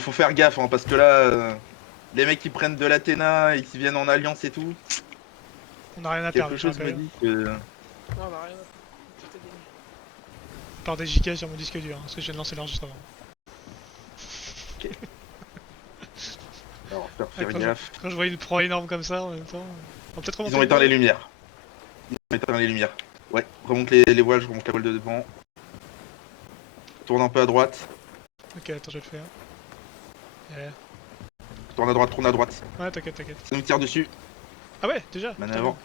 faut faire gaffe, hein, parce que là, les mecs qui prennent de l'Athéna et qui viennent en alliance et tout, On a rien à perdre, quelque je chose me rappelle. dit que... Non, on a rien. Tout est gagné. Par des JK sur mon disque dur, hein, parce que je viens de lancer l'enregistrement. Alors, faire quand, gaffe. quand je vois une proie énorme comme ça en même temps, on va peut-être remonter. Ils ont éteint les lumières. Ils ont éteint les lumières. Ouais, remonte les voiles, je remonte la voile de devant. Tourne un peu à droite. Ok, attends, je vais le faire. Yeah. Tourne à droite, tourne à droite. Ouais, t'inquiète, t'inquiète. Ça nous tire dessus. Ah ouais, déjà. Man Putain, avant.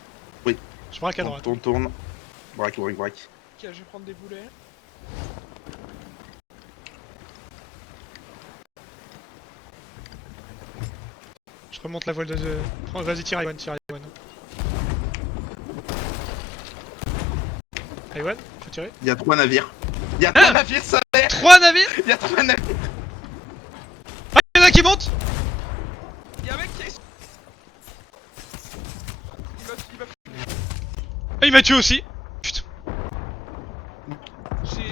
Oui. Je braque à droite. Tourne. Braque. Ok, je vais prendre des boulets. Je remonte la voile de... Vas-y, tire Iwan, Iwan, faut tirer. Il y a 3 navires. Il y a 3 navires, ça mère. 3 navires. Il y a 3 navires. Ah, y'en a qui montent. Y'a un mec qui est. Il va. Ah, il m'a tué aussi. Putain.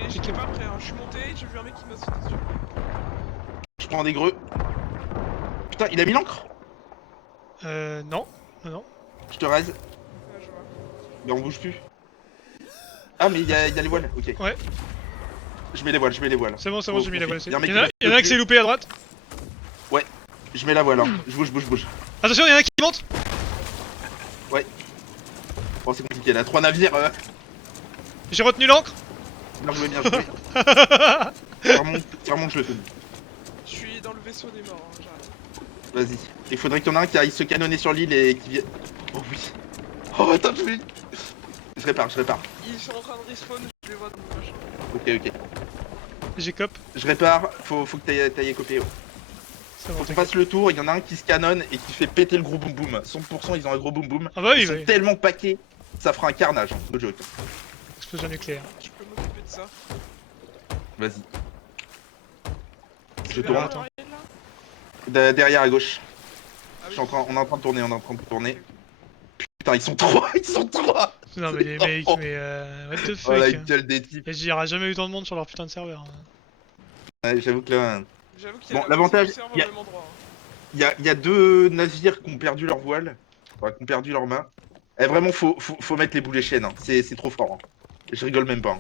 J'étais pas prêt, hein. Je suis monté, j'ai vu un mec qui m'a sauté dessus. Je prends des greux. Putain, il a mis l'encre. Non. Non. Je te raise. Ouais, je vois. Mais on bouge plus. Ah, mais il y a les voiles. Ok. Ouais. Je mets les voiles. C'est bon, j'ai mis la voile aussi. Y a un mec Y'en a qui un qui s'est loupé à droite. Je mets la voile. Hein. Je bouge. Attention, y'en a un qui monte. Bon, c'est compliqué là. 3 navires. J'ai retenu l'encre. Bien joué. Ça remonte, je le fais. Je suis dans le vaisseau des morts, hein, j'arrive. Vas-y. Il faudrait qu'il y en ait un qui aille se canonner sur l'île et qui vienne. Oh oui. Oh, attends, je répare. Ils sont en train de respawn, je les vois dans mon machin. Ok. J'ai cop. Je répare. Faut que t'ailles copier. C'est bon, Faut qu'on t'inquiète. fasse le tour. Il y en a un qui se canonne et qui fait péter le gros boum boum. 100% ils ont un gros boum boum. Ah bah oui, Ils sont tellement paquets. Ça fera un carnage. No joke. Explosion nucléaire. Je peux m'occuper de ça. Vas-y. Je C'est tourne. vers Attends. l'oreille, là Derrière à gauche. Ah oui. On est en train de tourner. Putain, ils sont 3. Non mais les mecs, Oh. what the Oh la fuck. gueule des types. Et il y aura jamais eu tant de monde sur leur putain de serveur. Ouais, j'avoue que là, J'avoue qu'il y a Bon, la moitié l'avantage, du serveur y a- au même endroit. Hein. il y a 2 navires qui ont perdu leur voile, enfin, qui ont perdu leur main. Et vraiment, faut mettre les boulets chaînes. Hein. C'est trop fort. Hein. Je rigole même pas. Hein.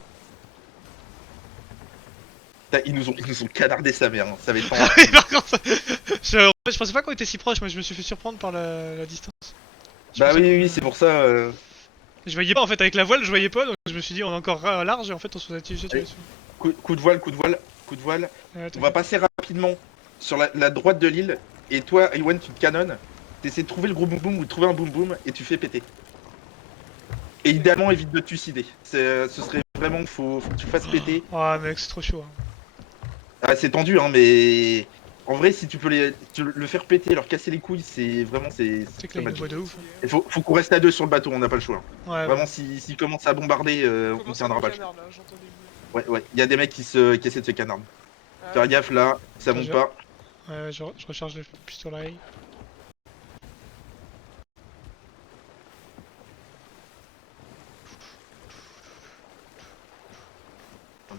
Putain, ils nous ont canardé sa mère. Hein. Ça va être Ah oui, par contre, je pensais pas qu'on était si proche, moi je me suis fait surprendre par la distance. Je Bah pensais oui, c'est pour ça. Je voyais pas en fait avec la voile, je voyais pas, donc je me suis dit on est encore large et en fait on se faisait tirer Allez. dessus. Coup de voile. Ouais, On t'inquiète. va passer rapidement sur la droite de l'île. Et toi, Iwan, tu te canonnes. T'essaies de trouver le gros boum boum ou de trouver un boum boum et tu fais péter. Et idéalement, évite de te suicider. Ce serait vraiment, faut que tu fasses péter. Ah mec, c'est trop chaud. Hein. Ah, c'est tendu, hein, mais en vrai, si tu peux le faire péter, leur casser les couilles, c'est vraiment c'est C'est que très là il nous magique. voit de ouf. Il faut qu'on reste à 2 sur le bateau, on n'a pas le choix. Hein. Ouais, Vraiment, s'ils commencent à bombarder, on Comment ça, tiendra mon pas le choix. canard, là j'entends des bruits. Ouais, il y a des mecs qui essaient de se canarder. Ah, Faire gaffe là, ça Attends, monte je- pas. ouais, je recharge le pistolet.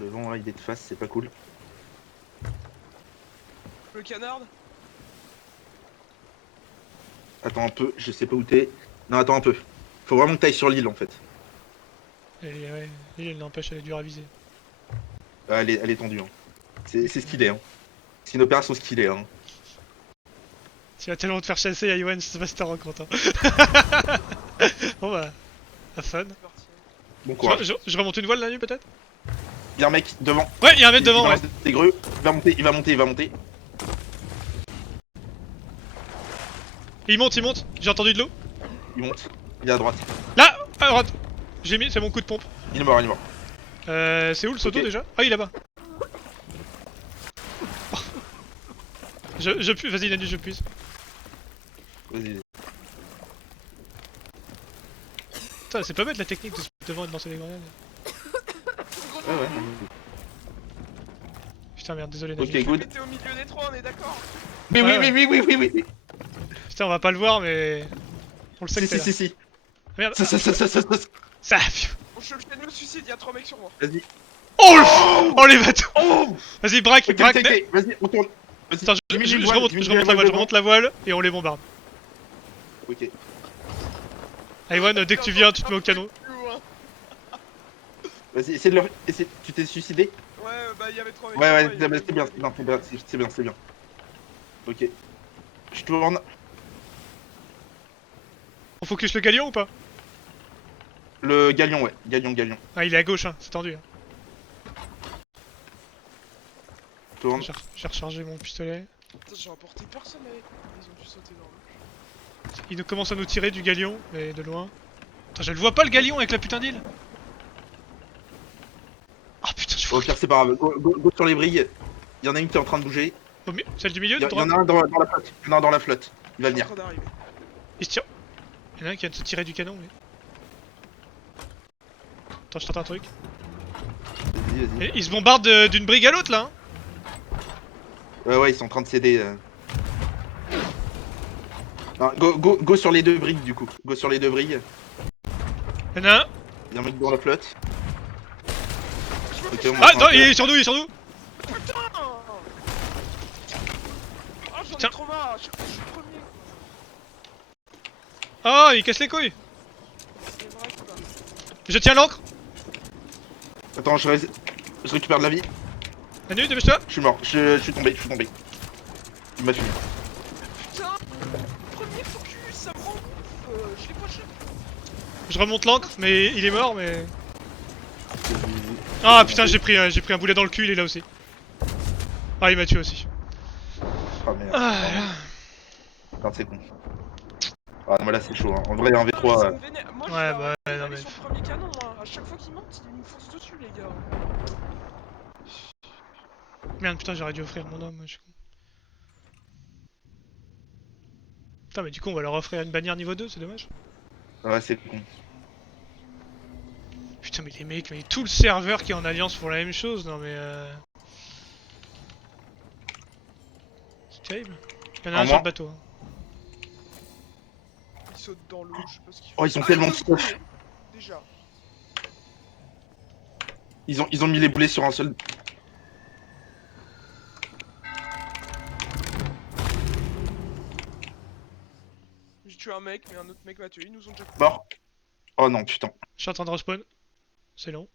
Le vent là, il est de face, c'est pas cool. Le canard. Attends un peu, je sais pas où t'es. Non, attends un peu. Faut vraiment que t'ailles sur l'île en fait. Et ouais, il n'empêche, elle est dure à viser. Ah, elle est tendue. Hein. C'est ce qu'il est. Hein. C'est une opération skillée. Hein. Tu vas tellement te faire chasser, Iwan, je sais pas si t'en rends compte. Hein. Bon bah, have fun. C'est parti. Bon courage. Je remonte une voile là-dessus peut-être. Y'a un mec devant. Ouais, y'a un mec devant, il ouais. balance des greux. Il va monter. Il monte, j'ai entendu de l'eau. Il monte. Il est à droite. Là, à droite. J'ai mis, c'est mon coup de pompe. Il est mort. C'est où le Soto Ok. déjà? Ah, il est là-bas. Je puise, vas-y Nanu, je puise. Vas-y. Putain, c'est pas bête la technique de se mettre devant et de lancer des grenades. Ouais. Putain, merde, désolé Nanu. Ok, good. Mais t'es au milieu des trois, on est d'accord? Mais Ouais, oui. Putain, on va pas le voir, mais. On le sait que t'es là. Si. Merde. Ça. Ça. Je le fais le suicide, y'a 3 mecs sur moi. Vas-y. Oh les bateaux. Oh. Vas-y, braque, Ok, braque. vas-y, on tourne. Vas-y, Attends, diminue je les voiles, remonte, diminue je les remonte la voiles voile, je devant. remonte la voile et on les bombarde. Ok. Iwan, dès que tu viens, tu te mets au canon. Plus loin. Vas-y, essaie de leur. Tu t'es suicidé? Ouais, bah il y avait 3 mecs. Ouais, sur ouais, moi, et c'est bien, c'est bien, c'est bien, c'est bien, c'est bien. Ok. Je tourne. On focus le galion ou pas? Le galion, ouais. Galion. Ah, il est à gauche, hein, c'est tendu. Hein. Je tourne. J'ai rechargé mon pistolet. Putain, j'ai emporté personne avec moi. Ils ont dû sauter dans l'eau. Il nous commence à nous tirer du galion, mais de loin. Putain, je le vois pas le galion avec la putain d'île. Oh putain, je Au vois pire, rien. c'est pas grave. Go sur les brilles. Il y en a une qui est en train de bouger. Celle du milieu, Il de y en droite. a un dans la flotte. Il y en a un dans la flotte. Il va Je suis en venir. train d'arriver. Il se tire. Il y en a un qui vient de se tirer du canon, lui. Attends, je tente un truc. Vas-y. Et ils se bombardent d'une brigue à l'autre là. Hein. Ouais, ils sont en train de céder. Non, go sur les deux brigues du coup. Go sur les deux brigues. Il y en a un. Il y a un mec dans la flotte. Ok, on Ah prend non, un peu. il est sur nous, il est sur nous. Putain. Ah, j'en Putain. ai trop marre. Je suis le premier. Ah, il casse les couilles. C'est vrai quoi. Je tiens l'ancre. Attends, je récupère de la vie. Manu, dépêche-toi. Je suis mort. Je suis tombé. Il m'a fumé. Putain. Premier focus, ça me rend ouf. Je l'ai poché. Je remonte l'ancre, mais il est mort, mais. Ah putain, j'ai pris un boulet dans le cul, il est là aussi. Ah, il m'a tué aussi. Ah merde. Ah là. Non, c'est con. Ah non, mais là c'est chaud. Hein. En vrai, un Putain, mais V3. ça me vénère. Moi, je Ouais, vais bah, arrêter non, d'aller mais- sur le premier canon. Hein. À chaque fois qu'ils montent, ils me foncent dessus, les gars. Merde, putain, j'aurais dû offrir mon homme, je suis con. Putain, mais du coup, on va leur offrir une bannière niveau 2, c'est dommage. Ouais, c'est con. Putain, mais les mecs, mais tout le serveur qui est en alliance pour la même chose, non mais c'est terrible. Il y en a En un sur moins. le bateau. Hein. Ils sautent dans l'eau, je sais pas ce qu'ils font. Oh, ils sont Ah, tellement deux stuff. boulets, déjà. Ils ont mis les boulets sur un seul. J'ai tué un mec, mais un autre mec m'a tué. Ils nous ont déjà coupé. Mort. Oh non, putain. Je suis en train de respawn. C'est long.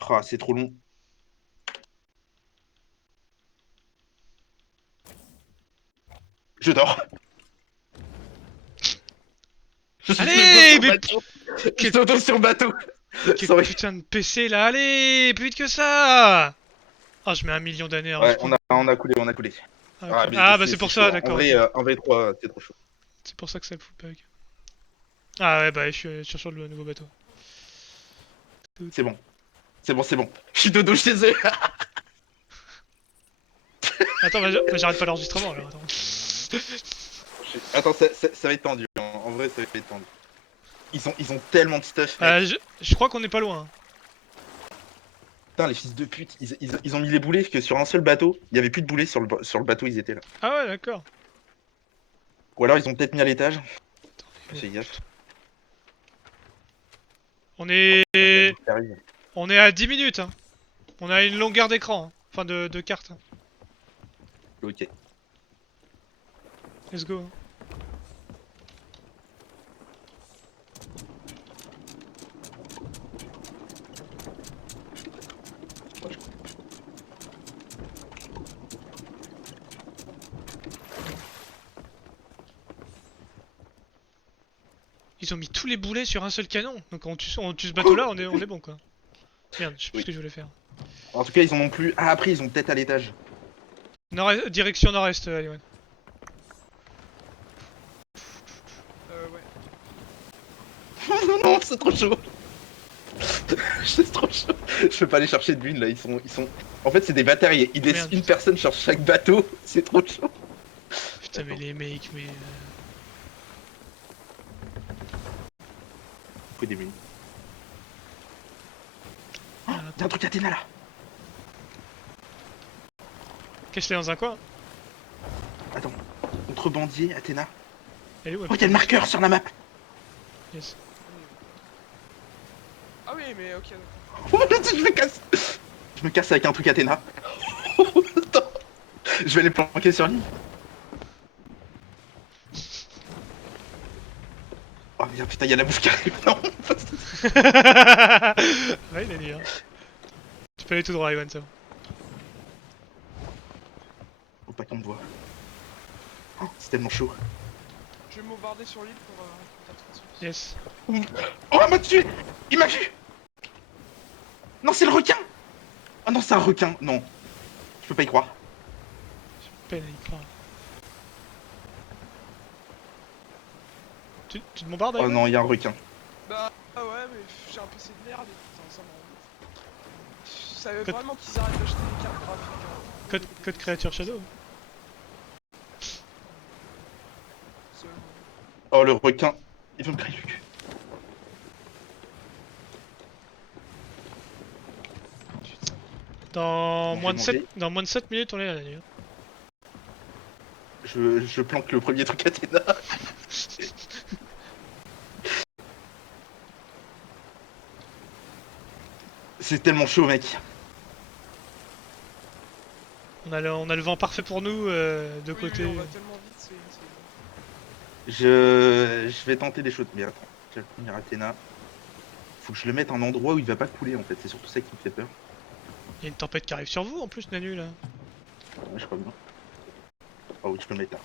Ah, c'est trop long. Je dors. Allez, mais Je t'auto sur bateau. quel Sorry. putain de PC là, allez, plus vite que ça. Ah, je mets 1 million d'années à Ouais, respawn. on a coulé. Ah, Ah, ok. mais Ah, bah c'est pour chaud, ça, hein. En d'accord. vrai, Ok. en V3, c'est trop chaud. C'est pour ça que ça me fout bug. Ah ouais, bah je suis sur le nouveau bateau. C'est bon. Je suis dodo chez eux. Attends, bah j'arrête pas l'enregistrement alors, attends. Attends, ça va être tendu. En vrai, ça va être tendu. Ils ont tellement de stuff. Mec. Je crois qu'on est pas loin. Hein. Putain, les fils de pute. Ils ont mis les boulets que sur un seul bateau. Il y avait plus de boulets sur le bateau, ils étaient là. Ah ouais, d'accord. Ou alors ils ont peut-être mis à l'étage. Fais gaffe. On est... Ça arrive. On est à 10 minutes. Hein. On a une longueur d'écran. Hein. Enfin, de carte. Hein. Ok. Let's go. Hein. Ils ont mis tous les boulets sur un seul canon. Donc on tue ce bateau là, on est bon quoi. Merde, je sais plus Oui. ce que je voulais faire. En tout cas, ils en ont plus. Ah, après, ils ont peut-être à l'étage. Direction nord-est, Yoann. Ouais. Non, c'est trop chaud. C'est trop chaud. Je peux pas aller chercher de l'une là. Ils sont. En fait, c'est des batailles. Ils laissent Merde. une personne sur chaque bateau. C'est trop chaud. Putain, mais les mecs, mais. Faut des mines. Oh, Ah, y'a un truc Athéna là. Cache-les dans un coin. Attends. Contrebandier, Athéna. Elle est où? Oh, y'a le marqueur sur la map. Yes. Ah oui, mais ok, d'accord. Oh, je me casse. Je me casse avec un truc Athéna. Attends. Je vais les planquer sur l'île. Oh merde, putain, y'a la bouffe qui arrive. Non. Ouais, il est dur. Tu peux aller tout droit, Iwan, ça va. Faut pas qu'on me voit. Oh, c'est tellement chaud. Je vais m'aubarder sur l'île pour ta transmission. Yes. Oh, il m'a tué. Il m'a vu. Non, c'est le requin. Ah non, c'est un requin. Non. Je peux pas y croire. Peine à y croire. Tu te bombardes, Oh Iwan? non, il y a un requin. Bah ouais, mais j'ai un PC de merde et putain, ça me rend ouf. Je savais Code- vraiment qu'ils arrêtent d'acheter des cartes graphiques. Code créature Shadow. Seulement. Oh, le requin. Il veut me griller le cul. Putain. Dans, Bon, moins je de vais 7, manger. dans moins de 7 minutes, on est là, la nuit. Je planque le premier truc Athéna. C'est tellement chaud, mec. On a le vent parfait pour nous, de Oui, côté. oui, on va tellement vite, c'est... Je vais tenter des choses. Mais attends, je vais finir Athéna. Faut que je le mette à un endroit où il va pas couler en fait. C'est surtout ça qui me fait peur. Il y a une tempête qui arrive sur vous en plus, Nanu, là. Ouais, je crois bien. Oh oui, je peux le mettre là.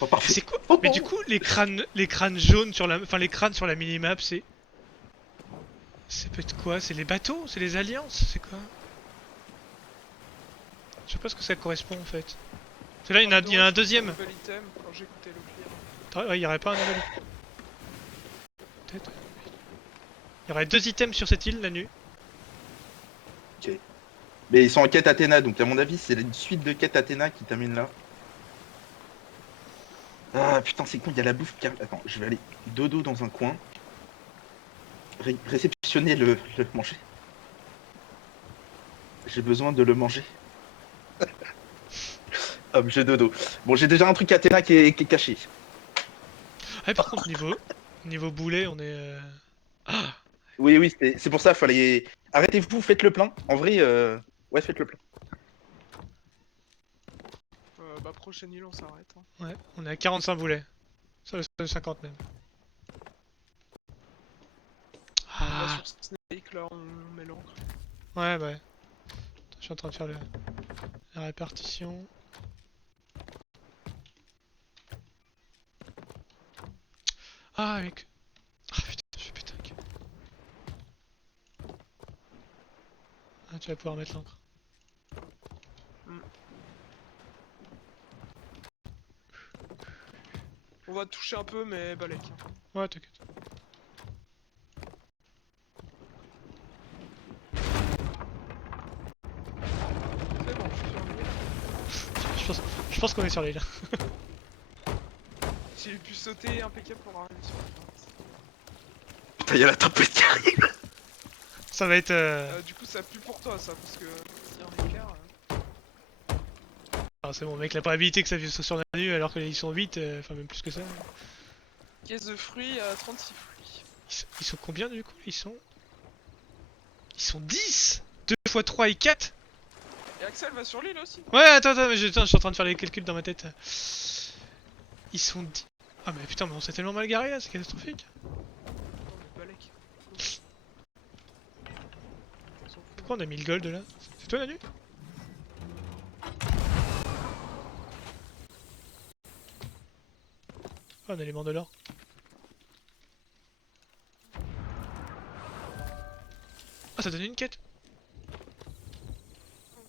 Oh, parfait. C'est quoi? Oh, Mais oh. du coup, les crânes jaunes sur la. Enfin, les crânes sur la minimap, c'est. C'est peut-être quoi? C'est les bateaux? C'est les alliances? C'est quoi? Je sais pas ce que ça correspond en fait. Parce que là, il y en a un deuxième. Nouvel item quand j'écoutais le clear. Ouais, il y aurait pas un nouvel. Peut-être. Il y aurait 2 items sur cette île, Nanu. Mais ils sont en quête Athéna, donc à mon avis, c'est une suite de quêtes Athéna qui t'amène là. Ah putain, c'est con, il y a la bouffe qui arrive. Attends, je vais aller dodo dans un coin. Réceptionner le manger. J'ai besoin de le manger. Objet dodo. Bon, j'ai déjà un truc Athéna qui est caché. Ah, par contre, niveau boulet, on est. Ah! Oui, oui, c'est pour ça, fallait. Arrêtez-vous, faites le plein. En vrai, ouais, faites le plein. Bah prochaine île on s'arrête. Hein. Ouais, on est à 45 boulets. Ça, 50 même. On va Ah! sur Snake là, on met l'encre. Ouais, bah ouais. Je suis en train de faire la répartition. Ah, mec. Ah putain, je suis putain. Ah, tu vas pouvoir mettre l'encre. On va toucher un peu mais balèque. Hein. Ouais, t'inquiète. C'est bon, je suis sur l'île. Je pense qu'on est sur l'île. J'ai pu sauter impeccable pour arriver sur la carte. Putain, il y a la tempête qui arrive. Ça va être. Du coup ça pue pour toi ça parce que s'il y a un écart... Ah, c'est bon, mec, la probabilité que ça vienne sur Nanu alors qu'ils sont 8, enfin même plus que ça. Caisse de fruits à 36 fruits. Ils sont combien du coup? Ils sont 10! 2 fois 3 et 4? Et Axel va sur l'île aussi. Ouais, attends, mais je suis en train de faire les calculs dans ma tête. Ils sont 10. Ah, mais putain, mais on s'est tellement mal garé là, c'est catastrophique. Attends mais balèque. On s'en fout. Pourquoi on a mis le gold là? C'est toi, Nanu? Ah, un élément de l'or. Ah, ça donne une quête?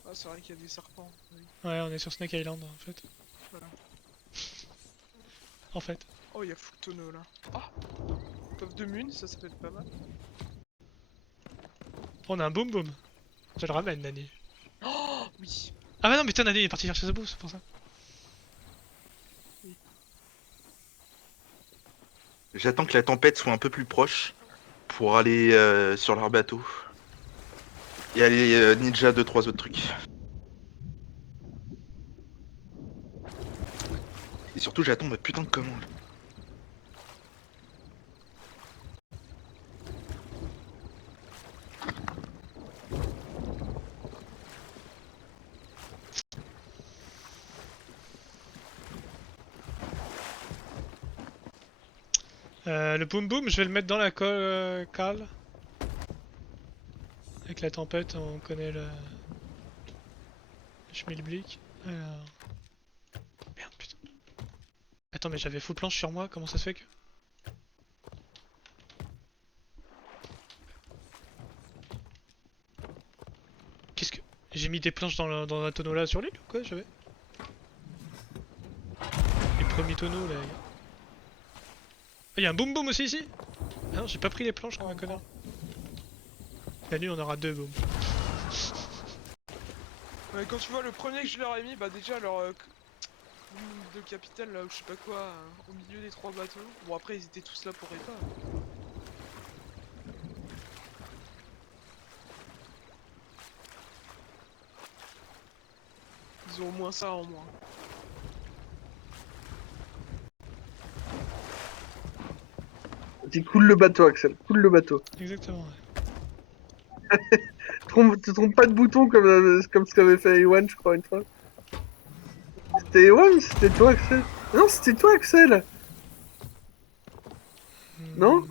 Ah c'est vrai qu'il y a des serpents. Oui. Ouais, on est sur Snake Island en fait. Voilà. En fait. Oh il y a full tonneau là. Ah Top de Mune, ça peut être pas mal. On a un boom boom. Je le ramène, Nanu. Oh oui. Ah, bah non, mais putain, Nanu il est parti chercher sa bouffe, c'est pour ça. J'attends que la tempête soit un peu plus proche pour aller sur leur bateau. Et aller ninja 2-3 autres trucs. Et surtout, j'attends ma putain de commande. Le boom boom, je vais le mettre dans la cale. Avec la tempête, on connaît le schmilblick. Alors... Merde, putain. Attends, mais j'avais full planche sur moi, comment ça se fait que... Qu'est-ce que... J'ai mis des planches dans un tonneau là sur l'île ou quoi j'avais? Les premiers tonneaux là. Ah, y'a un boom boom aussi ici? Ah non, j'ai pas pris les planches comme un connard. La nuit on aura 2 boom. Ouais, quand tu vois le premier que je leur ai mis, bah déjà leur de capitaine là, ou je sais pas quoi, au milieu des 3 bateaux. Bon après ils étaient tous là pour réparer. Ils ont au moins ça en moins. Dis coule le bateau, Axel, coule le bateau. Exactement, ouais. Te trompe pas de bouton comme ce qu'avait fait Ewan, je crois, une fois. C'était Ewan ou c'était toi, Axel? Non, c'était toi, Axel. Non?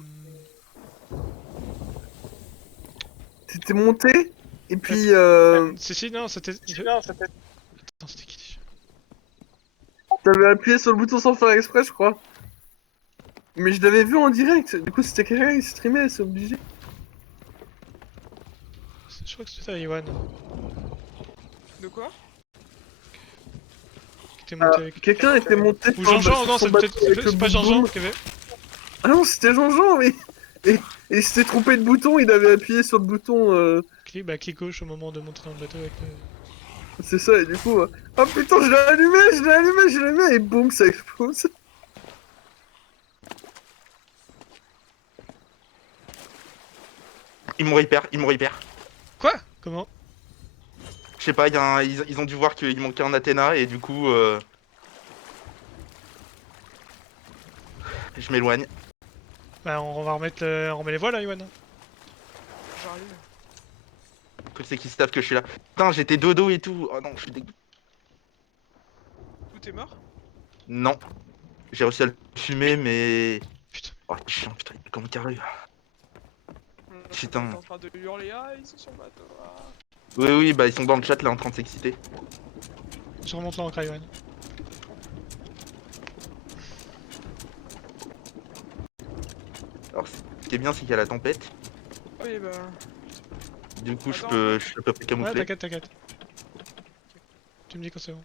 T'étais monté, et puis Si, non, c'était... Attends, c'était qui déjà? t'avais appuyé sur le bouton sans faire exprès, je crois. Mais je l'avais vu en direct, du coup c'était quelqu'un qui streamait, c'est obligé. Je crois que c'était toi, Iwan. De quoi? Qui était monté Ah, avec... quelqu'un était monté Ou sur le- Jean-Jean, sur non, son c'est bateau peut-être... avec le C'est pas boum Jean-Jean boum. qui avait... Ah non, c'était Jean-Jean, oui. Et il s'était trompé de bouton, il avait appuyé sur le bouton, Clic gauche au moment de monter dans le bateau avec le... c'est ça, et du coup... Oh putain, je l'ai allumé, et boum, ça explose. Ils m'ont repair, ils m'ont repair. Quoi? Comment? Je sais pas, ils ont dû voir qu'il manquait un Athéna et du coup, je m'éloigne. Bah on va remettre le... On remet les voiles là, Iwan. J'arrive. Que c'est qu'ils savent que je suis là. Putain, j'étais dodo et tout. Oh non, je suis dégoûté. Tout est mort? Non, j'ai réussi à le fumer, mais. Putain. Oh, c'est chiant, putain, il est comme carré. T'es Putain. en train de hurler, ah ils sont sur le bateau. Ah. Oui, oui, bah ils sont dans le chat là en train de s'exciter. Je remonte l'ancre, Iwan. Alors, ce qui est bien, c'est qu'il y a la tempête. Oui bah... Du coup, Attends. je suis à peu près Ouais, camouflé. t'inquiète. Tu me dis quand c'est bon.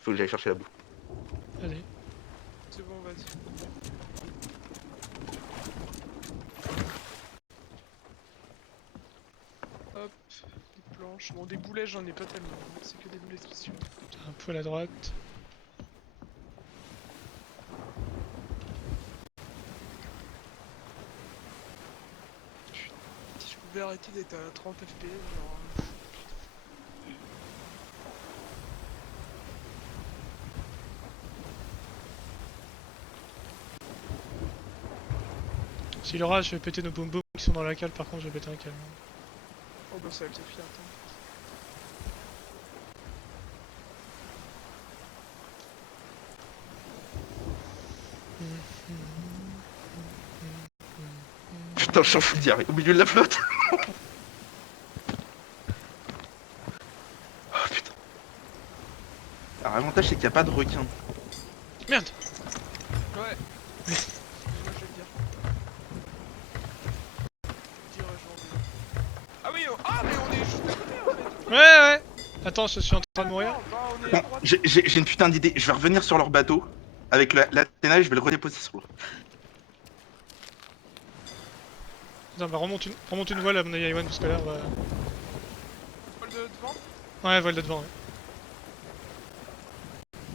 Faut que j'aille chercher la bouffe. Vas-y. C'est bon, vas-y. Hop, des planches. Bon, des boulets, j'en ai pas tellement. C'est que des boulets spéciaux. Un poil à droite. Si je pouvais arrêter d'être à 30 FPS, genre... Si il aura, je vais péter nos boom boom qui sont dans la cale, par contre je vais péter un camion. Oh bah ça va le suffire, attends. Putain, je suis en full diarrhée au milieu de la flotte. Oh putain. Alors, l'avantage, c'est qu'il n'y a pas de requin. Merde! Ouais. Moi, je vais le dire. Je dirais genre... Ah oui, oh... ah mais on est juste à côté en fait. Ouais! Attends, je suis en train de mourir. Bah, on est à Bon, droite. j'ai une putain d'idée. Je vais revenir sur leur bateau avec l'Athéna et je vais le redéposer sur l'eau. Attends, bah remonte une voile à mon avis, Iwan, parce que là on va... Voile de devant. Ouais, voile de devant, ouais.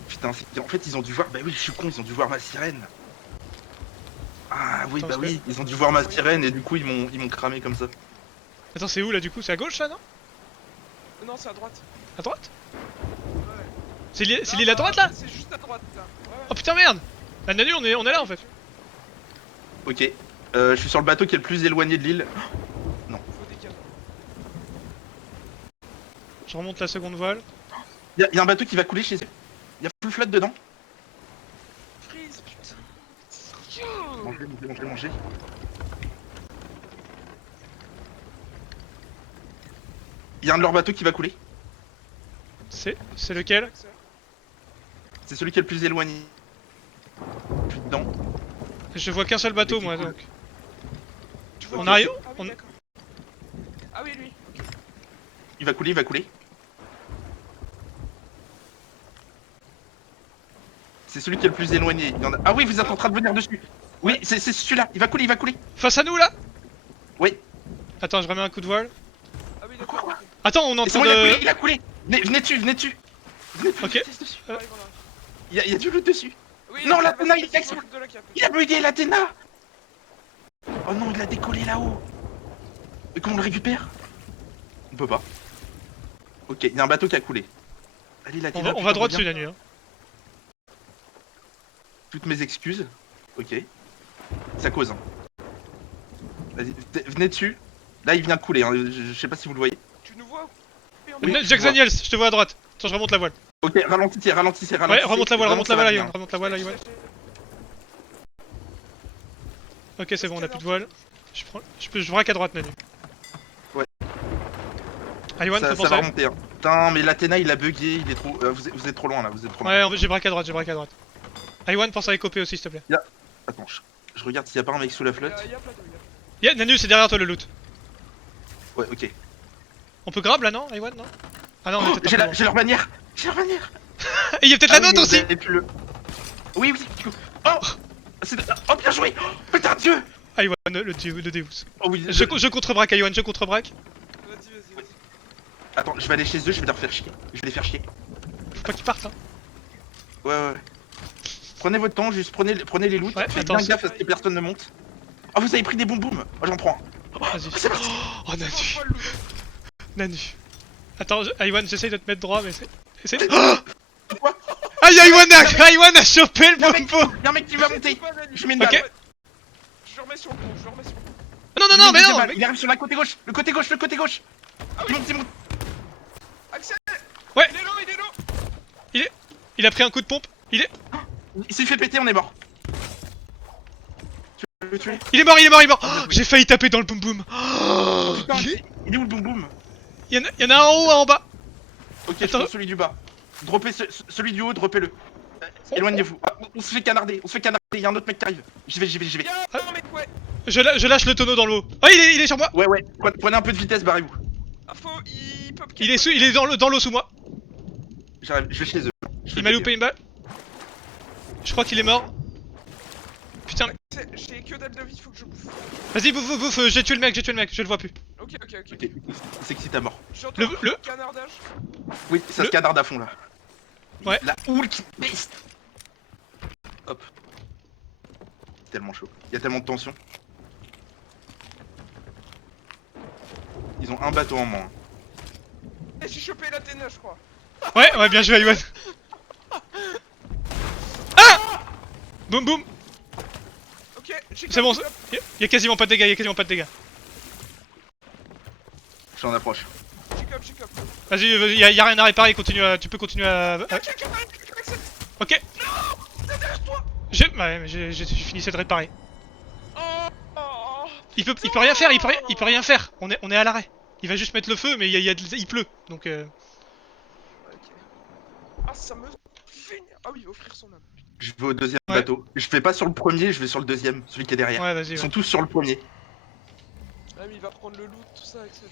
Putain, en fait, ils ont dû voir. Bah oui, je suis con, ils ont dû voir ma sirène. Ah oui, Attends, bah parce oui, ils ont dû voir ma sirène et du coup, ils m'ont cramé comme ça. Attends, c'est où là du coup? C'est à gauche là, non? Non, c'est à droite. À droite? Ouais. C'est Non, l'île à non, droite là? C'est juste à droite là. Ouais, Oh putain, merde! La Nanu, on est là en fait. Ok, je suis sur le bateau qui est le plus éloigné de l'île. faut des canons. Je remonte la seconde voile. Y a un bateau qui va couler chez eux. Y a full flotte dedans. Manger. Il y a un de leurs bateaux qui va couler. C'est lequel? C'est celui qui est le plus éloigné. Je suis dedans. Je vois qu'un seul bateau moi donc. Tu vois On que- arrive- Ah oui, on- d'accord. Ah oui, lui. Il va couler. C'est celui qui est le plus éloigné. Il y en a... Ah oui, vous êtes en train de venir dessus. Oui, c'est celui-là. Il va couler. Face à nous là? Oui. Attends, je remets un coup de voile. Ah oui, d'accord. Quoi ok. Attends, on est en Et c'est train bon, de... il a coulé. Venez dessus. Ok. Dessus. On arrive, on arrive. Il y a du loot dessus. Oui, Non, ok, l'Athéna, vas-y, il est je accès- m'occupe de la cape. Il a bugué l'Athéna. Oh non, il a décollé là-haut. Et comment on le récupère? On peut pas. Ok, il y a un bateau qui a coulé. Allez, l'Athéna. On va droit reviens. dessus Nanu. Hein. Toutes mes excuses. Ok. Ça cause. Hein. Vas-y, venez dessus. Là, il vient couler. Hein. Je sais pas si vous le voyez. Tu nous vois? Oui, Jack je vois. Daniels, je te vois à droite. Attends, je remonte la voile. Ok, ralentissez. Ouais, remonte la voile, Vraiment, ça va bien. remonte la voile, Iwan. Ok, c'est bon, on a plus de voile. Je braque à droite, Nanu. Ouais. Iwan, Ça faut va penser. remonter. Hein. Putain, mais l'Athéna, il a bugué. Il est trop. Vous êtes trop loin là. Vous êtes trop loin. Ouais, j'ai braqué à droite, Iwan, pense à écoper aussi, s'il te plaît. Attends, je regarde s'il y a pas un mec sous la flotte. Il y a plateau, il y a. Nanu, c'est derrière toi le loot. Ouais, ok. On peut grab là, non, Iwan, non? Ah non, on est Oh, peut-être j'ai un peu loin. j'ai leur bannière. Et il y a peut-être Ah la oui, nôtre mais aussi! vous avez plus le- Oui, du coup. Oh, oh, bien joué. Oh, putain de Dieu. Iwan, le Deus. Oh oui. Je contre-braque, Iwan, je contre-braque. Vas-y. Attends, je vais aller chez eux. Je vais leur faire chier. Je vais les faire chier. Faut pas qu'ils partent, hein. Ouais. Prenez votre temps. Juste prenez les loots. Ouais, Faites attends, bien gaffe à ce que personne ne monte. Oh, vous avez pris des boum boum. Oh, j'en prends. Vas-y. C'est parti. Oh, Nanu, Prends le loot. Nanu. Attends, Iwan, j'essaye de te mettre droit, mais c'est. Essaye. Quoi? Aïe, Iwan a chopé le Y'a un mec, pompo! y a un mec qui va monter. Pas, Nani. Je mets une Ok. balle. Je le remets sur le pont, Non, Je mets une mais deuxième non! balle. mais- Il arrive sur la côté gauche. Le côté gauche. Il monte. Axel. Ouais. Il est là. Il a pris un coup de pompe. Il s'est fait péter. On est mort. Tu veux le tuer? Il est mort! Oh, j'ai failli taper dans le boum boum. Oh, Putain, il est où le boum boum? il y en a un en haut, un en bas. Ok, je Attends. prends celui du bas. Droppez celui du haut, droppez-le. Éloignez-vous. Ah, on se fait canarder. Il y a un autre mec qui arrive. J'y vais. Y'a un mec, ouais. Je lâche le tonneau dans l'eau. Oh, il est sur moi! Ouais. Prenez un peu de vitesse, barrez-vous. Info, il pop. Il est dans l'eau sous moi. J'arrive, je vais chez eux. Il m'a loupé une balle. Je crois qu'il est mort. Putain, J'ai que dalle de vie, faut que je bouffe. vas-y, bouffe, j'ai tué le mec, je le vois plus. Ok. Ok, c'est que si t'as mort. J'entends Le- le canardage. Oui, ça Le- se canarde à fond là. Ouais. La houle qui peste. Hop. Tellement chaud. Il y a tellement de tension. Ils ont un bateau en moins. Eh, j'ai chopé l'Athéna, je crois. Ouais, bien joué, Iwan. Ah! Boum boum. Ok, j'ai C'est bon, capté, hop. y a quasiment pas de dégâts, J'en approche. J'ai cop. Vas-y, y a rien à réparer, tu peux continuer à... Axel. Ok. Derrière toi. Ouais, mais j'ai fini de réparer. Oh. Il peut rien faire, il peut rien faire. On est à l'arrêt. Il va juste mettre le feu, mais il pleut. Donc Ok. Ah, ça me fait. Ah oui, offrir son âme. Je vais au deuxième Ouais. bateau. Je vais pas sur le premier, je vais sur le deuxième, celui qui est derrière. ouais, vas-y. Ils Ouais. sont tous sur le premier. Ah, mais il va prendre le loot, tout ça, Axel.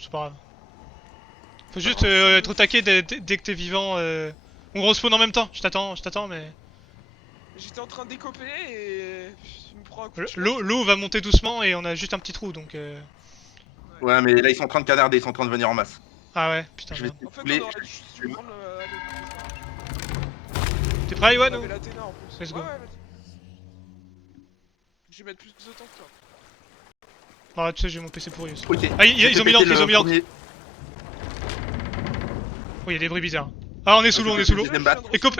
C'est pas grave. Faut juste être au taquet dès que t'es vivant. On respawn en même temps. Je t'attends, mais J'étais en train d'écoper et. Il me prend un coup de chemin. l'eau va monter doucement et on a juste un petit trou, donc. Ouais, mais là ils sont en train de canarder, ils sont en train de venir en masse. Ah ouais, putain. Je vais merde. En fait, couler. on aurait juste dû prendre le. T'es prêt, Iwan On ou... avait l'Athéna en plus. Let's go. Ouais, vas-y. Je vais mettre plus de temps que toi. Ah, tu sais, j'ai mon PC pourri aussi. Ok. Ah, ils ont mis l'encre, Pété ils le ont mis l'encre. premier- Oh, y'a des bruits bizarres. Ah, on est sous l'eau, Deuxième batte. Écope.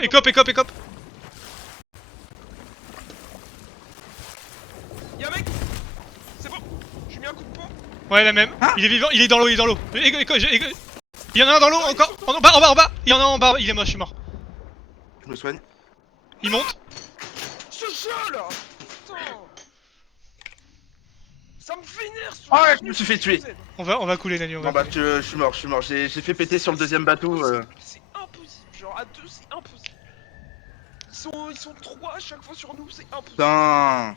Y'a un mec. C'est bon. J'ai mis un coup de pont. Ouais, la même. Ah. Il est vivant, il est dans l'eau. Il y en a un dans l'eau encore. En bas. Il y en a un en bas. Il est mort, je suis mort. Je me soigne. Il monte. Ce jeu là. Putain. Ça me vénère ce Ah, jeu. je me suis fait tuer. On va couler, Nani, on va Non bah couler. je suis mort, j'ai fait péter sur le deuxième bateau. C'est impossible, genre à deux c'est impossible. Ils sont trois à chaque fois sur nous, c'est impossible. Putain.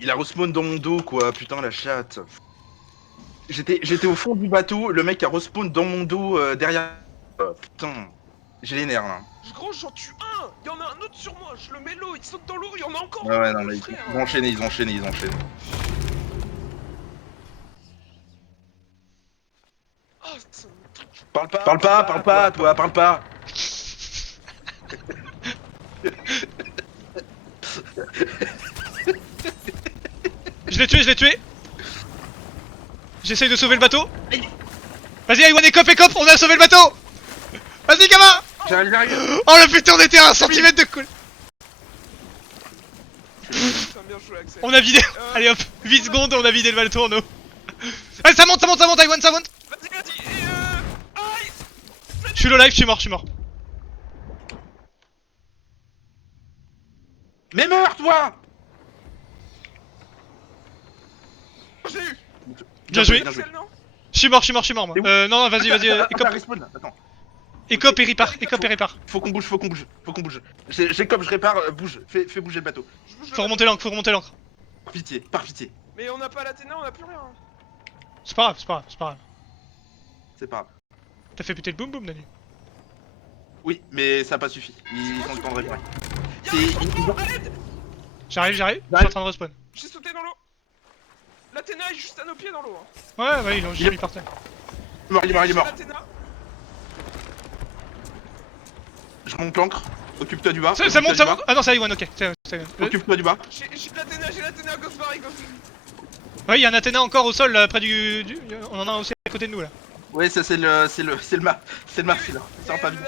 Il a respawn dans mon dos quoi, putain la chatte. J'étais au fond du bateau, le mec a respawn dans mon dos derrière. Putain, j'ai les nerfs là. Gros, j'en tue un. Il y en a un autre sur moi. Je le mets l'eau, il saute dans l'eau. Il y en a encore Ouais, un. ouais, non mais frère. ils ont enchaîné, ils ont enchaîné, ils ont enchaîné. Ah, ça me touche. Parle pas, toi, parle pas. Je l'ai tué. J'essaye de sauver le bateau. Vas-y, Iwan, écope, on a sauvé le bateau. Vas-y, gamin. J'arrive. Oh le putain, on était à 1 cm de cool. Putain, bien joué, Axel. On a vidé. Allez hop, 8 secondes, on a vidé le bateau en eau. Allez, ça monte, Iwan, ça monte. Vas-y. Aïe. Je suis low life, je suis mort. Mais meurs, toi. J'ai eu. Bien joué. Axel, non. Je suis mort, moi. T'es où Non, vas-y, Attends, écope. respawn, attends. Écope et répare. Faut qu'on bouge. J'écope, je répare, bouge, fais bouger le bateau. Je bouge le Faut bateau. remonter l'ancre. Par pitié. Mais on n'a pas l'Athéna, on n'a plus rien. C'est pas grave. C'est pas grave. T'as fait péter le boom boom, Nanu. Oui, mais ça a pas suffi. Ils ont le temps de réparer. Y'a un champion, aide. J'arrive. Je suis en train de respawn. J'ai sauté dans l'eau. L'Athéna est juste à nos pieds dans l'eau. Hein. Ouais, ils mis par terre. Il est mort. J'ai l'Athéna. Je monte l'ancre. Occupe-toi du bas. Ça monte. Ah non, c'est Iwan, ok. Occupe-toi du bas. J'ai l'Athéna, go Barry, go. Ouais, y'a un Athéna encore au sol là, près du. On en a un aussi à côté de nous là. Ouais, ça c'est le marché là. Ça va pas vite.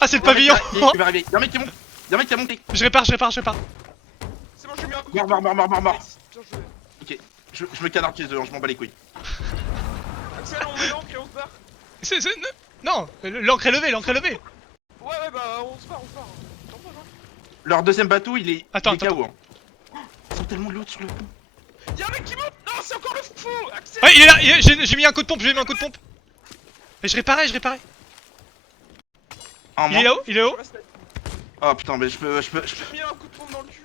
Ah, c'est le pavillon. Il va arriver. Y'a un mec qui a monté. Je répare. C'est bon, j'ai mis un coup. Mort. Bien joué. Ok. Je me canarde chez eux, je m'en bats les couilles. Axel, on met l'encre et on se barre. Non, l'encre est levée. Ouais, bah on se barre. T'en vas, hein. Leur deuxième bateau, il est Attends. KO. Hein. Ils sont tellement lourds sur le coup. Y'a un mec qui monte. Non, c'est encore le fou. Axel. Ouais, il est là. J'ai mis un coup de pompe. Et je réparais. Un Il est là-haut. Je reste là. Oh putain, mais je peux. J'ai mis un coup de pompe dans le cul.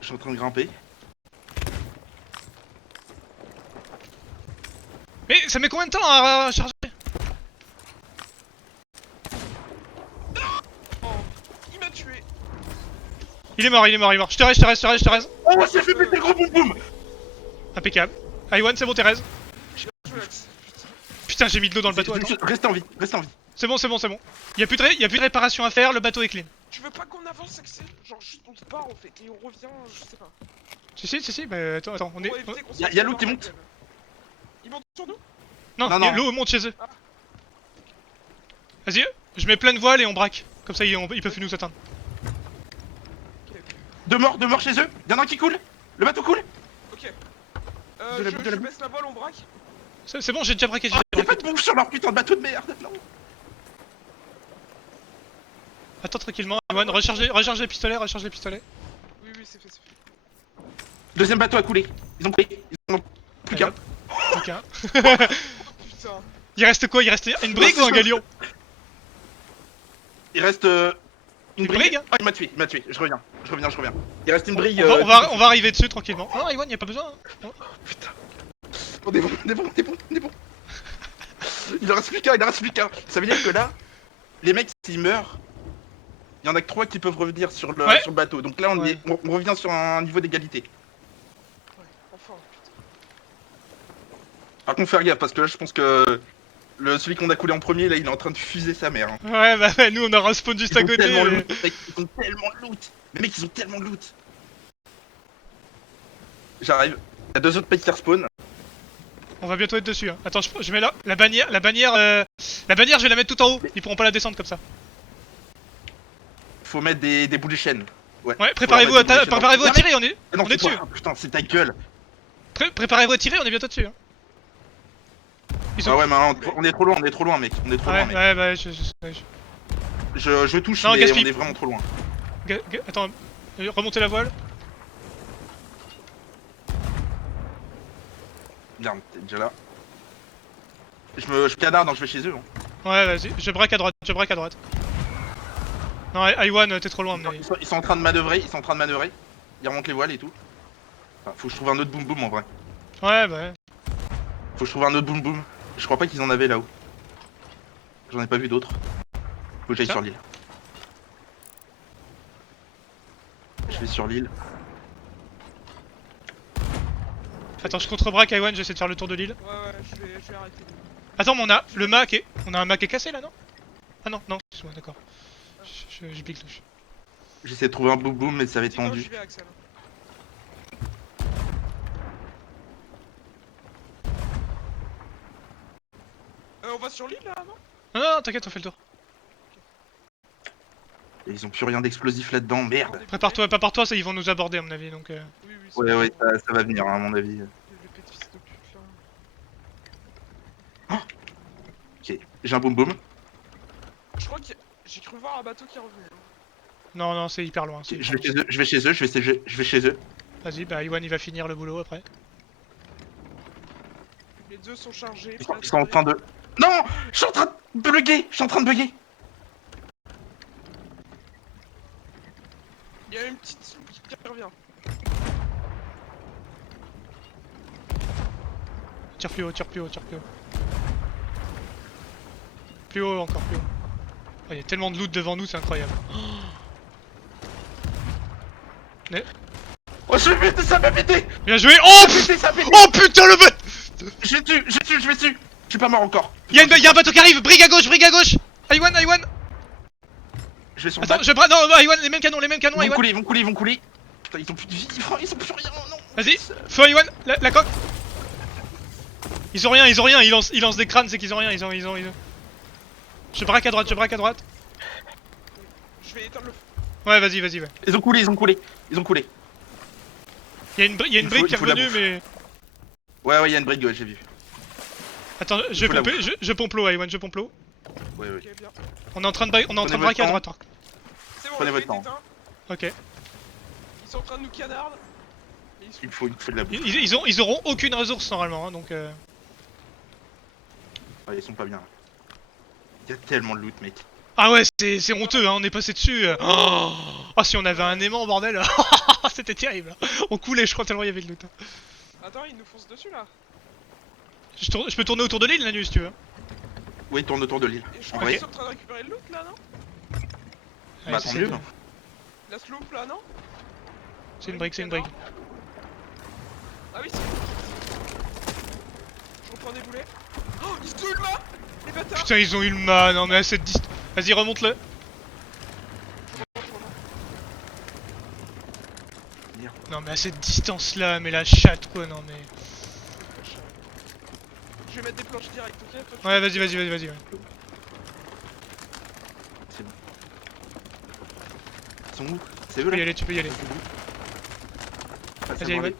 Je suis en train de grimper. Mais ça met combien de temps à charger? Oh, il m'a tué. Il est mort. Je te reste. Oh, j'ai fait péter le gros boum boum. Impeccable. Iwan, c'est bon, Thérèse. Je joué, Axel. Putain, j'ai mis de l'eau dans le bateau. Attends. Reste en vie. C'est bon. Y'a plus de réparation à faire, le bateau est clean. Tu veux pas qu'on avance, Axel? Genre juste on se barre en fait et on revient, je sais pas. Si, bah attends, on est. Pour éviter qu'on se Y'a l'eau retrouve qui dans monte. la cave. Il monte sur nous? Non, Non. l'eau monte chez eux. Ah. Vas-y, je mets plein de voiles et on braque. Comme ça, ils peuvent plus nous atteindre. Deux morts chez eux. Y'en a un qui coule. Le bateau coule. Ok. De la Je boue. baisse la voile, on braque. C'est bon, j'ai déjà braqué. Ah, y'a pas de bouffe sur leur putain de bateau de merde. Non. Attends tranquillement, Iwan, recharge les pistolets. Oui, c'est fait. Deuxième bateau a coulé. Ils ont coulé. Ils en ont plus qu'un. Ok. Putain. Il reste quoi? Il reste une brigue ou un galion? Il reste une brigue. Ah, il m'a tué. Je reviens. Il reste une brigue. On va arriver dessus tranquillement. Non, Iwan, y'a pas besoin. Hein. Putain. On est bon. Il en reste plus qu'un. Ça veut dire que là, les mecs, s'ils meurent, il y en a que 3 qui peuvent revenir sur le bateau. Donc là, on revient sur un niveau d'égalité. Ouais, enfin, putain. Par contre, faire gaffe, parce que là, je pense que celui qu'on a coulé en premier, là, il est en train de fuser sa mère. Hein. Ouais, bah nous on a respawn juste à côté. Tellement loot, mec, ils ont tellement de loot. Les mecs, ils ont tellement de loot. J'arrive. Il y a 2 autres mecs qui respawn. On va bientôt être dessus. Hein. Attends, je mets là la bannière, je vais la mettre tout en haut. Ils pourront pas la descendre comme ça. Faut mettre des bouts de chaîne. Ouais, préparez-vous à tirer, on est dessus. Ah, putain, c'est ta gueule. Préparez-vous à tirer, on est bientôt dessus. Hein. Ils sont... Ah ouais, mais on est trop loin, mec. On est trop loin, mec. Ouais, bah je sais. Je touche, Non, mais gaspille. on est vraiment trop loin. Attends, remontez la voile. Merde, t'es déjà là. Je canarde, donc je vais chez eux. Hein. Ouais, vas-y, je braque à droite, je braque à droite. Non, Iwan, t'es trop loin, mais... Ils sont en train de manœuvrer, Ils remontent les voiles et tout. Enfin, faut que je trouve un autre boom boom en vrai. Ouais, bah ouais. Faut que je trouve un autre boom boom. Je crois pas qu'ils en avaient là-haut. J'en ai pas vu d'autres. Faut que j'aille Ça sur l'île. Je vais sur l'île. Attends, je contre-braque Iwan, j'essaie de faire le tour de l'île. Ouais, je vais arrêter. Attends, mais on a le mât qui est... On a un mât qui est cassé là, non? Ah non, excuse-moi, d'accord. J'ai piqué touche. J'essaie de trouver un boom boom, mais ça va être Dis quand tendu. j'y vais, Axel. On va sur l'île là, non? Non, t'inquiète, on fait le tour. Et ils ont plus rien d'explosif là-dedans, merde. Prépare-toi, pas par toi, ça, ils vont nous aborder à mon avis, donc... Oui, c'est Ouais, bon. ouais, ça va venir, hein, à mon avis. Les pets de fils de pute là. Ok, j'ai un boom boom. Je crois que j'ai cru voir un bateau qui est revenu. Hein. Non, c'est hyper loin. Ok, je vais chez eux, je vais chez eux. Vas-y, bah Iwan, il va finir le boulot après. Les deux sont chargés. Ils sont en train de... Non, je suis en train de bugger. Il y a une petite soupe qui revient. Tire plus haut. Plus haut, encore plus haut. Oh, il y a tellement de loot devant nous, c'est incroyable. Oh, ça m'a pété. Bien joué. Oh, Ça a pété. oh putain, le bot. Je vais dessus. Je suis pas mort encore. Y'a un bateau qui arrive. Brigue à gauche. Iwan. Je vais sur le Attends, bac. je braque. Non, Iwan, les mêmes canons, Ils Iwan. vont couler. Putain, ils ont plus de vie. Ils ont plus rien, non. Vas-y, feu Iwan, la coque. Ils ont rien, ils lancent des crânes, c'est qu'ils ont rien, ils ont. Je braque à droite. Je vais éteindre le feu. Ouais, vas-y, ouais. Ils ont coulé. Y'a une brique qui est faut la revenue, bouffe. mais... Ouais, y'a une brique, ouais, j'ai vu. Attends, je pompe l'eau, Iwan, je pompe l'eau. Ouais. Ok, bien. On est en train de braquer votre à temps. droite. Par contre. C'est bon, Prenez le votre feu est temps. éteint. Ok. Ils sont en train de nous canarder. Et ils sont- Il faut de la bouffe. Ils auront aucune ressource normalement, hein, donc... Ouais, ils sont pas bien. Y'a tellement de loot, mec. Ah ouais, c'est honteux, hein, on est passé dessus. Oh, si on avait un aimant, bordel. C'était terrible. On coulait, je crois, tellement il y avait de loot. Attends, ils nous foncent dessus là. Je peux tourner autour de l'île, Nanu, si tu veux. Oui, tourne autour de l'île. Et je En crois vrai, qu'ils sont en train de récupérer le loot là, non? Ouais, bah c'est tant ça. mieux. La sloop là, non? C'est une brique. Ah oui, c'est. Je reprends des boulets. Oh, ils se tuent le mât! Les bâtards! Putain, ils ont eu le man, non mais à cette distance. Vas-y, remonte-le. Non mais à cette distance là, mais la chatte quoi, non mais... Je vais mettre des planches directes, ok? Toi, tu- Ouais, vas-y. Ouais. C'est bon. Ils sont où? C'est eux là? Tu peux y aller. Ah, c'est Vas-y, bon, Iwan.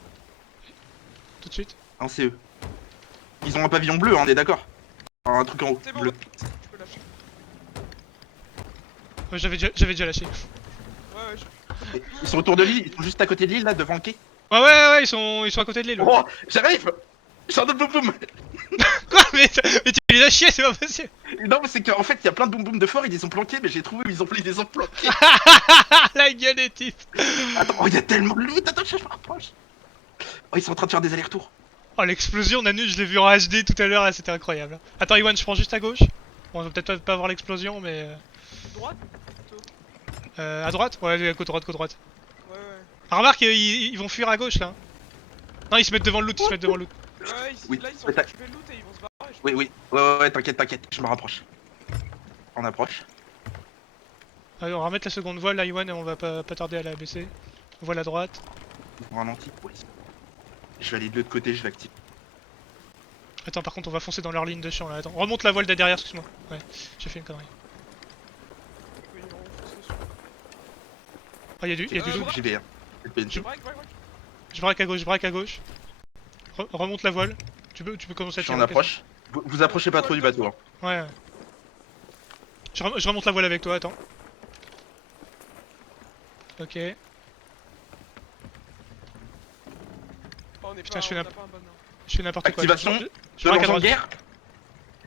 Tout de suite. Non, c'est eux. Ils ont un pavillon bleu, hein, on est d'accord? Un truc en haut, C'est bon, bleu. tu peux lâcher. Ouais, j'avais déjà lâché. Ouais, Ils sont autour de l'île, ils sont juste à côté de l'île là, devant le quai. Ouais, ils sont à côté de l'île. Oh, j'arrive! J'ai un autre boum boum! Quoi mais tu les as chiés, c'est pas possible. Non, mais c'est qu'en fait, il y a plein de boum boum de fort, ils les ont planqués, mais j'ai trouvé où ils les ont planqués. La gueule des types. Attends, oh, il y a tellement de loot, attends, je me rapproche. Oh, ils sont en train de faire des allers-retours. Oh, l'explosion, Nanu, je l'ai vu en HD tout à l'heure, là, c'était incroyable. Attends, Iwan, je prends juste à gauche. Bon, on va peut-être pas voir l'explosion, mais... droite? à droite? Ouais, côte droite. Ouais. Ah, remarque, ils vont fuir à gauche, là. Non, ils se mettent devant le loot, Ouais, ils Oui, là ils sont mais t'as- occupés de loot et ils vont se barrer. Oui, ouais, t'inquiète, je me rapproche. On approche. Allez, on va remettre la seconde voile, là, Iwan, et on va pas tarder à la baisser. Voile à droite. Ils ont ralenti. Ouais. Je vais aller de l'autre côté, je vais activer. Attends, par contre, on va foncer dans leur ligne de champ, là. Attends, remonte la voile de derrière, excuse-moi. Ouais, j'ai fait une connerie. Oui, on fonce dessus. Oh, y'a du loot. J'y vais, hein. Break. Je braque à gauche. Remonte la voile. Tu peux commencer Je à suis tirer. en approche. Vous approchez pas trop du bateau, hein. Ouais. Je remonte la voile avec toi, attends. Ok. Oh, on est Putain, pas, je fais on a n'importe- pas un bon nom. Je fais n'importe quoi. Activation Je de braque à l'engin de droite. guerre.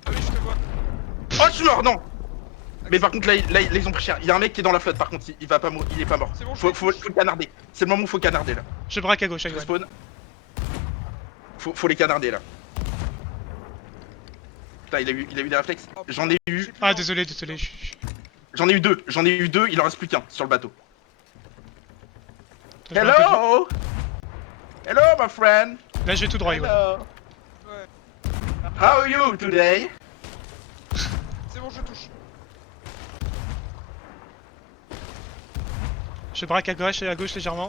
Ah oui, je te vois. Oh, je suis mort, non. Mais par contre, là, ils ont pris cher. Il y a un mec qui est dans la flotte, par contre, il va pas mourir, il est pas mort. C'est bon, je Faut les touche. le canarder. C'est le moment où faut canarder là. Je braque à gauche, Je Iwan. respawn. Faut les canarder là. Putain, il a eu des réflexes. Oh, J'en ai eu. j'ai plus Ah, rien. désolé, désolé. J'en ai eu deux. J'en ai eu deux, il en reste plus qu'un sur le bateau. Je braque à Hello! Hello, my friend! droite. Là, je vais tout droit, Iwan. Hello! Ouais, How are you today? c'est bon, je touche. Je braque à gauche légèrement.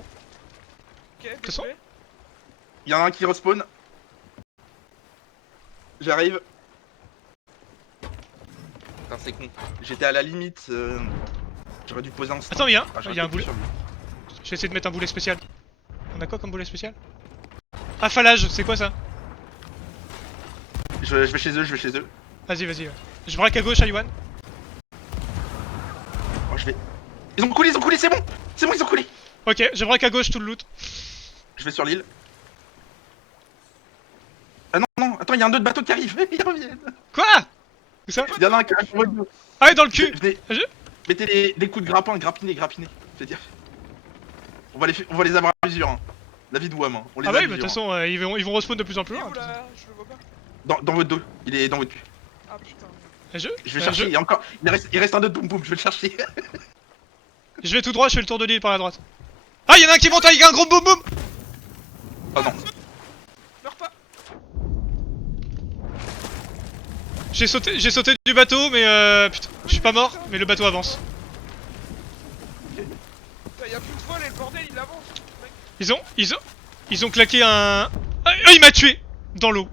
Ok, toute façon- désolé. Il y en a un qui respawn. J'arrive. Putain, c'est con. J'étais à la limite. J'aurais dû poser un stun. Attends, il y a un, Ah, j'aurais il y a un pu boulet. sur lui. Je vais essayer de mettre un boulet spécial. On a quoi comme boulet spécial? Affalage, c'est quoi ça? Je vais chez eux, je vais chez eux. Vas-y, vas-y. Ouais. Je braque à gauche, Iwan. Oh, je vais. Ils ont coulé, c'est bon! C'est bon, ils ont coulé! Ok, je braque à gauche tout le loot. Je vais sur l'île. Ah non, non, attends, il y a un autre bateau qui arrive. Ils reviennent. Quoi? Où ça? Il y en a un qui arrive sur votre dos. Ah, ouais, dans le cul! Venez, mettez des coups de grappin, grappiner. Fais dire. On va les avoir à mesure. Hein. La vie de Wam. Hein. On les Ah a bah à oui, bah de toute mesure, façon, ils vont respawn de plus en Il plus est loin. où de toute façon. là? Je le vois pas. Dans votre dos. Il est dans votre cul. Ah putain. Je vais chercher. Il y a encore. Il reste un autre boum boum. Je vais le chercher. Je vais tout droit, je fais le tour de l'île par la droite. Ah, y'en a un qui monte avec un gros boum boum! Oh non. Meurs pas. J'ai sauté du bateau, mais putain, je suis pas mort, mais le bateau avance. Putain, y'a plus de vol et le bordel il avance. Mec. Ils ont claqué un. Ah, il m'a tué! Dans l'eau.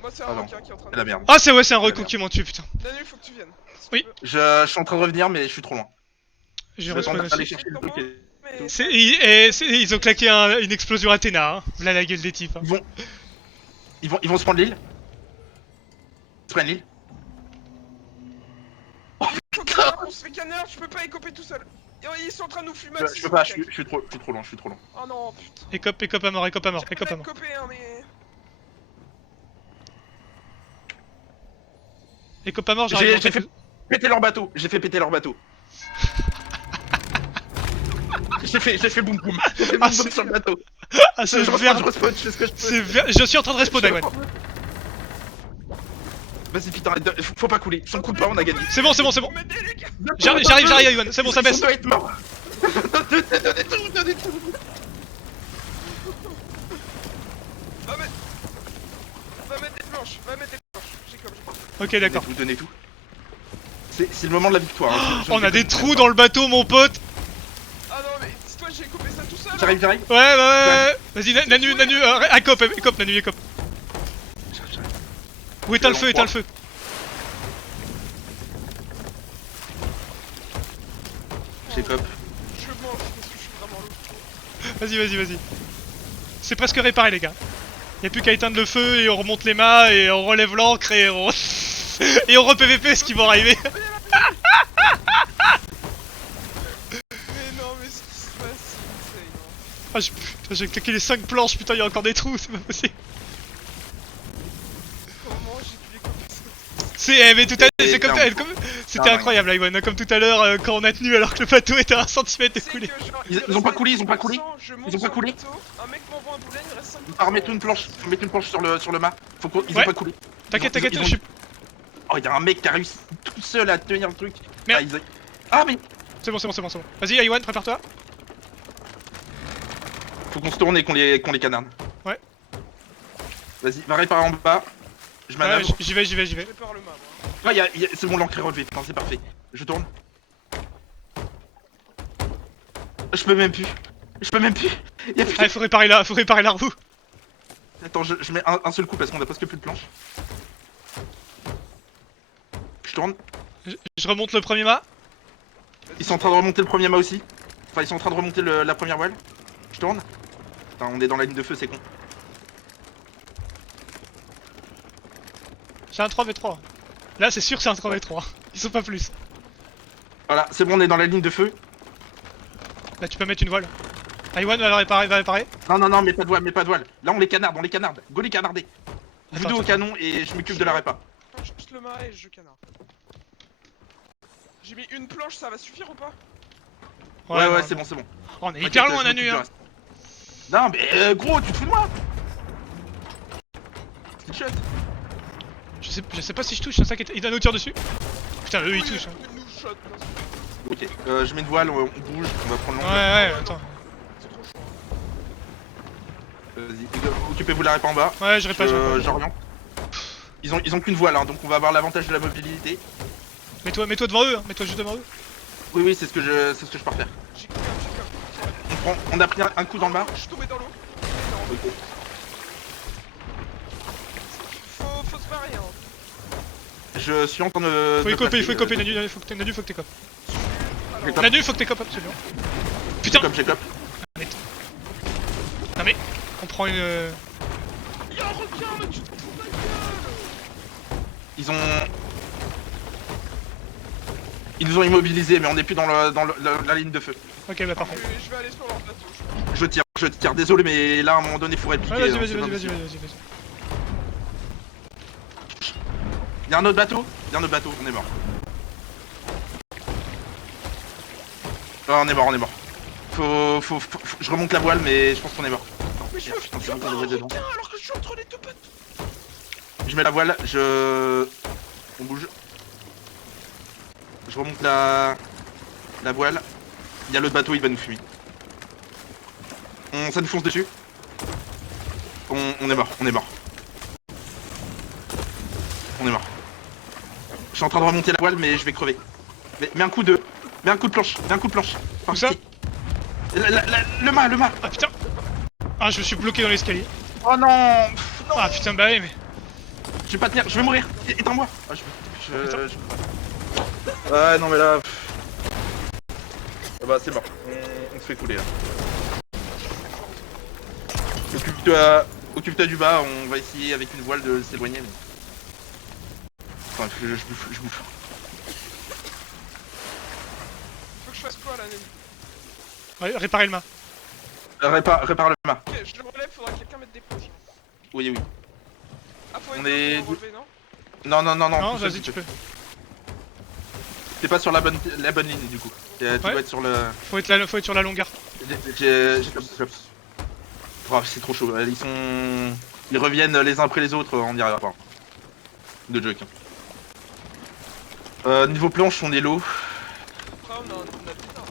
Moi, c'est Ah un non. requin qui est en train de. C'est la merde. Ah, c'est ouais, c'est un La reco merde. qui m'a tué, putain. Nanu, faut que tu viennes. si Oui. tu veux. Je suis en train de revenir, mais je suis trop loin. J'ai Je vais respawn tenter d'aller aussi. chercher le Comment truc. Mais- Ils ont claqué une explosion Athéna, hein. Là la gueule des types. Hein. Ils vont se prendre l'île. Ils se prennent l'île. Faut que ça, on se fait canard, je peux pas écoper tout seul. Et ils sont en train de nous fumer. Je peux pas. Je suis trop loin. Oh non, putain. Écope à mort, écope à mort, J'aimerais écope à bien mort. écoper, hein, mais. Écope à mort, j'arrive J'ai dans fait quelques... péter leur bateau. J'ai fait péter leur bateau. J'ai fait boum boum. J'ai fait Ah, boum boum sur le bateau. Ah, c'est Je vert. respawn, je fais ce que je peux. C'est vert. Je suis en train de respawn, Iwan. Vas-y, putain, faut pas couler. Si on coule pas, on a gagné. C'est bon, c'est bon, c'est bon. M'aider, les gars. J'arrive, Iwan. C'est bon, ça baisse. Ils doivent être morts. Donnez tout. Va mettre des planches. J'ai comme. Ok, d'accord. Donnez tout. C'est le moment de la victoire. Hein. On a des trous dans le bateau, mon pote. Ah non, mais dis-toi, j'ai coupé ça tout seul. hein. J'arrive. Ouais. Vas-y, Nanu, écope, Nanu, écope. Où éteins le feu, éteins le feu. J'écope. Je mange parce que je suis vraiment lourd. Vas-y. C'est presque réparé, les gars. Y'a plus qu'à éteindre le feu et on remonte les mâts et on relève l'ancre et on. Et on re-PVP ce qui va arriver. Mais non, mais ce qui se passe, c'est insane. hein. Ah, putain, j'ai claqué les 5 planches, putain, y'a encore des trous, c'est pas possible. Comment j'ai pu les couper ça? Mais tout à l'heure, c'est comme. C'était Non, incroyable, Iwan, comme tout à l'heure quand on a tenu alors que le bateau était à 1 centimètre de C'est coulé. que genre, Ils ont pas coulé, ils ont pas coulé. Je monte Ils ont pas sur coulé. le bateau, un mec m'envoie un boulet, il reste 5 Ah, remettez une planche. Remettez une planche sur le mât. Ils ont Ouais. pas coulé. T'inquiète, ils ont- je suis. Oh, y'a un mec qui a réussi tout seul à tenir le truc. Merde. Ah, mais C'est bon. Vas-y, Iwan, prépare-toi. faut qu'on se tourne et qu'on les canarde. Ouais. Vas-y, va réparer en bas. Je Ouais, manœuvre. j'y vais. Je prépare le map. hein. Ah, c'est bon, l'encre est relevée. Putain, c'est parfait. Je tourne. Je peux même plus. Y'a plus. Ah, faut réparer la roue. Attends, je mets un seul coup parce qu'on a presque plus de planches. Je tourne. Je remonte le premier mât. Ils sont en train de remonter le premier mât aussi. Enfin, ils sont en train de remonter la première voile. Je tourne. Putain, on est dans la ligne de feu, c'est con. J'ai un 3v3. Là, c'est sûr, c'est un 3v3. Ils sont pas plus. Voilà, c'est bon, on est dans la ligne de feu. Là tu peux mettre une voile. Iwan va réparer, Non, non, non, mais pas de voile, mais pas de voile. Là, on les canarde, on les canarde. Go les canarder. Vous Attends, deux au attends. canon et je m'occupe de la répa. Je pousse le mât et je canard. J'ai mis une planche, ça va suffire ou pas? Ouais, non, c'est non. bon, c'est bon. Oh, on est T'inquiète, hyper loin je Nanu m'occupe du hein. reste. Non, mais gros, tu te fous de moi. Skillshot. Je sais pas si je touche, c'est ça qui est... Il a nos tirs dessus. Putain eux ils Oui, touchent hein. une nous shot, non, Ok, je mets une voile, on bouge, on va prendre Ouais l'angle. ouais attends. c'est trop chaud. Vas-y, occupez-vous de la répa en bas. Ouais je répasse. J'oriente. Ils ont qu'une voile, hein, donc on va avoir l'avantage de la mobilité. Mets-toi devant eux, hein. Mets-toi juste devant eux. Oui, c'est ce que je pars faire. J'ai coupé. On a pris un coup dans le bar. Je suis tombé dans l'eau. Faut se barrer, hein. Je suis en train de. Faut y coper, passer, faut y coper Nanu, faut que t'écopes. J'ai Nanu faut que t'écopes absolument. Putain. J'ai cop. Non mais on prend une... Y'a un requin, mais tu te fous de ma gueule. Ils nous ont immobilisés, mais on n'est plus dans la ligne de feu. Ok bah parfait. Je vais aller sur leur bateau. Je tire. Désolé, mais là à un moment donné, faut répliquer. Ouais, hein, vas-y. c'est pas possible. Y'a un autre bateau, on est mort. Oh, on est mort. Faut... Je remonte la voile, mais je pense qu'on est mort. Mais je Merde, me putain, fais c'est bon, pas on un devrait être dedans. requin alors que je suis entre les deux bateaux. Je mets la voile, on bouge. Je remonte la voile. Il y a l'autre bateau, il va nous fumer. Ça nous fonce dessus. On est mort. On est mort. Je suis en train de remonter la voile, mais je vais crever. Mets un coup de planche. Où ça? Le mât. Ah putain. Ah je me suis bloqué dans l'escalier. Oh non. Ah putain bah oui mais... Je vais pas tenir, je vais mourir. Éteins-moi. Ah, Ouais, non mais là... Ah bah c'est mort, on se fait couler là. Occupe-toi du bas, on va essayer avec une voile de s'éloigner. Mais... Enfin, je bouffe. Faut que je fasse quoi là, Nelly? Ouais, réparer le mât. Répare le mât. Ok, je le relève, faudra que quelqu'un mette des planches. Oui. Ah, faut On être est pour relever, non? Non, Non tout seul, vas-y tu peux. T'es pas sur la bonne ligne du coup. Tu Ouais. dois être sur le... Faut être sur la longueur. J'ai oh, c'est trop chaud, ils reviennent les uns après les autres, on n'y arrivera pas. De joke. Niveau planche, on est low. Après, on a plus tard.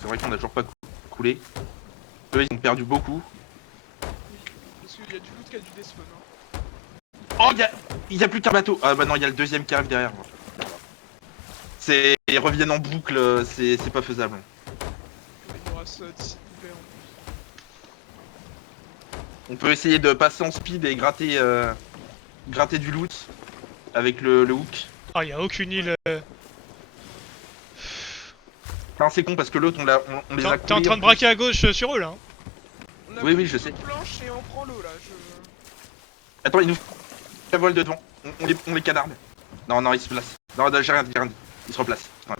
C'est vrai qu'on a toujours pas coulé. Eux, ils ont perdu beaucoup. Parce qu'il y a du loot qui a du despawn. Hein. Oh, il y a plus qu'un bateau. Ah bah non, il y a le deuxième qui arrive derrière. Ils reviennent en boucle, c'est pas faisable. Il nous reste 17 poupées en plus. On peut essayer de passer en speed et gratter du loot avec le hook. Ah y'a aucune île... Enfin, c'est con parce que l'autre, on les a coulés. T'es en train de braquer à gauche sur eux là hein. On a Oui, pris je une sais. planche et on prend l'eau là. Attends, ils nous la voile de devant. On les canarde. Non, ils se placent. Non, j'ai rien dit. Ils se replacent. Putain,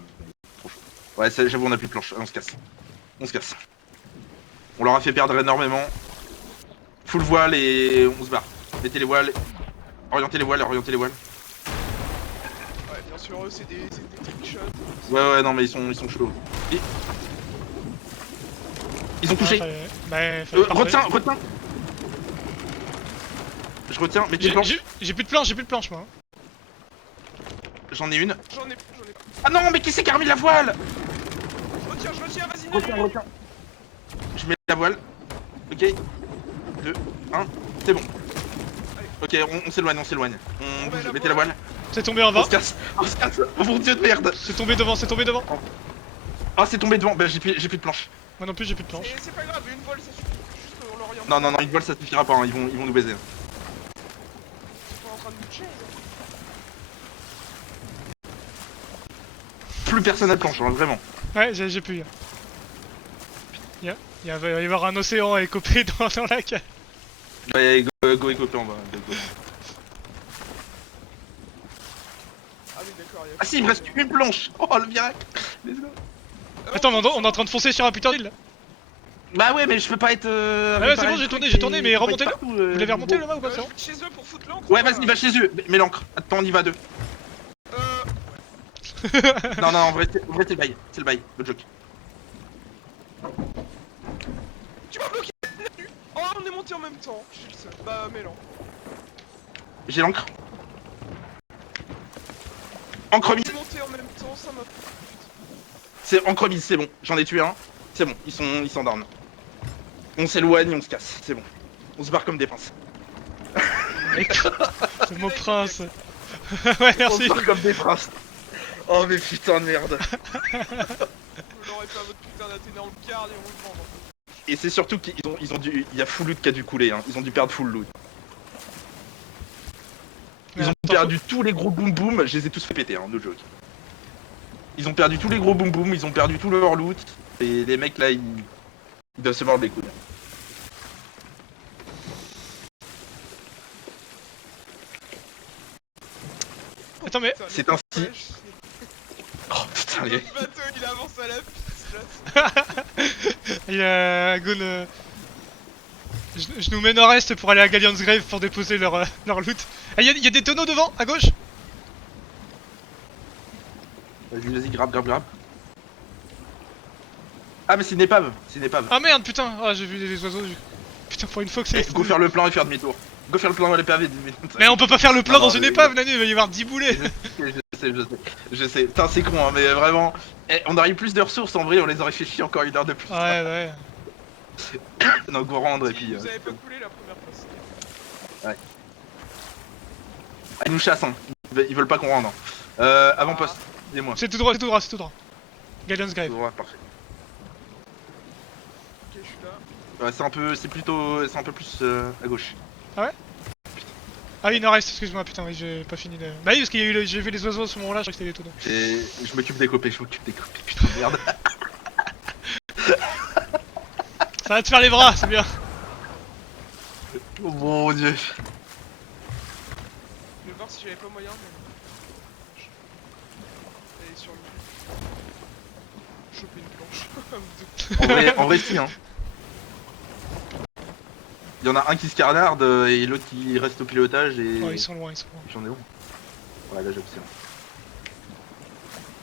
trop chaud. Ouais, j'avoue, on a plus de planche. On se casse. On leur a fait perdre énormément. Full voile et on se barre. Mettez les voiles. Orientez les voiles. Ouais, bien sûr, eux c'est des trickshots. Ouais, non, mais ils sont chauds. Ils ont touché. Bah, Retiens. Je retiens, mais tu planches. J'ai plus de planche moi. J'en ai une. J'en ai. Ah non, mais qui c'est qui a remis la voile? Je retiens, vas-y, Retiens. Je mets la voile. Ok. 2, 1, c'est bon. Ok, on s'éloigne. On bouge, mettez la voile. C'est tombé en On bas. se casse. Oh mon dieu de merde. C'est tombé devant. Ah, c'est tombé devant. Bah, j'ai plus de planche. Moi non plus j'ai plus de planche. C'est pas grave, une voile ça suffit. Juste on l'oriente. Non, une voile ça suffira pas. Hein. Ils vont nous baiser. Ils sont pas en train de boucher. Plus personne n'a de planche, hein, vraiment. Ouais j'ai plus. Il va y avoir un océan à écoper dans la cale. Ouais, go écoper en bas. Go. Ah oui, d'accord. Ah si, il me reste une planche. Oh, le miracle. Let's go. Attends, on est en train de foncer sur un putain d'île là. Bah ouais, mais je peux pas être. Ouais, c'est bon, j'ai tourné, mais remontez-le. Vous l'avez remonté le mât ou pas, Je c'est bon? vais chez eux pour foutre l'encre. Ouais, vas-y, va chez eux, mets l'encre. Attends, on y va deux. Non, non, en vrai, c'est le bail. C'est le bail, le joke. Tu m'as bloqué. Oh, on est monté en même temps. Je suis le seul. Bah, Mélan. J'ai l'encre. Encre On mise. est monté en même temps, ça m'a. C'est encre mise, c'est bon. J'en ai tué un. C'est bon, ils sont down. On s'éloigne, on se casse, c'est bon. On se barre comme des princes. C'est mon prince. Ouais, On se merci. barre comme des princes. Oh mais putain de merde. Je l'aurais fait à votre putain d'Athéna en le garde et on le vend. Et c'est surtout qu'ils ont dû. Il y a full loot qui a dû couler, hein. Ils ont dû perdre full loot. Ils ont perdu tous les gros boom boom, je les ai tous fait péter, hein, no joke. Ils ont perdu tous les gros boom boom, ils ont perdu tout leur loot. Et les mecs là, ils doivent se mordre les couilles. Attends, mais C'est ainsi. Oh putain, les. Le bateau il avance à la piste. il y a Gon. Je nous mets nord-est pour aller à Galleon's Grave pour déposer leur loot. Ah, il y a des tonneaux devant, à gauche. Vas-y, grabe. Ah mais c'est une épave, Ah merde, putain, ah, j'ai vu des oiseaux. Putain, pour une fois que c'est. Go faire le plan et faire demi-tour. Go faire le plan à l'épave et demi-tour. Mais on peut pas faire le plan Non, dans une mais- épave, Nanu, il va y avoir 10 boulets. Je sais. Putain, c'est con, hein, mais vraiment. On aurait eu plus de ressources en vrai, on les aurait fait chier encore une heure de plus. Ouais. Non, go rendre et puis. Vous avez pas coulé la première fois. Ils nous chassent, hein. Ils veulent pas qu'on rende. Avant-poste, dis-moi. C'est tout droit. Galleon's Grave. Ouais, parfait. Ok, je suis là. Ouais, c'est un peu plus à gauche. Ah oui, nord-est, excuse-moi, putain, oui, j'ai pas fini de. Bah oui, parce qu'il y a eu j'ai vu les oiseaux à ce moment-là, je croyais que c'était des tonneaux. Et je m'occupe des copés, putain de merde. Ça va te faire les bras, c'est bien. Oh mon dieu. Je vais voir si j'avais pas moyen, mais. Aller sur le. Choper une planche. En vrai, si, hein. Il y en a un qui se carnarde et l'autre qui reste au pilotage et. Oh, ils sont loin. J'en ai où? Ouais, là j'avoue, c'est bon.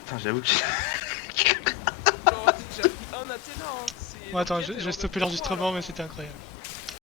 Putain, j'avoue que. Genre, j'ai appris un Athéna, hein. Bon, attends, j'ai stoppé l'enregistrement, mais c'était incroyable.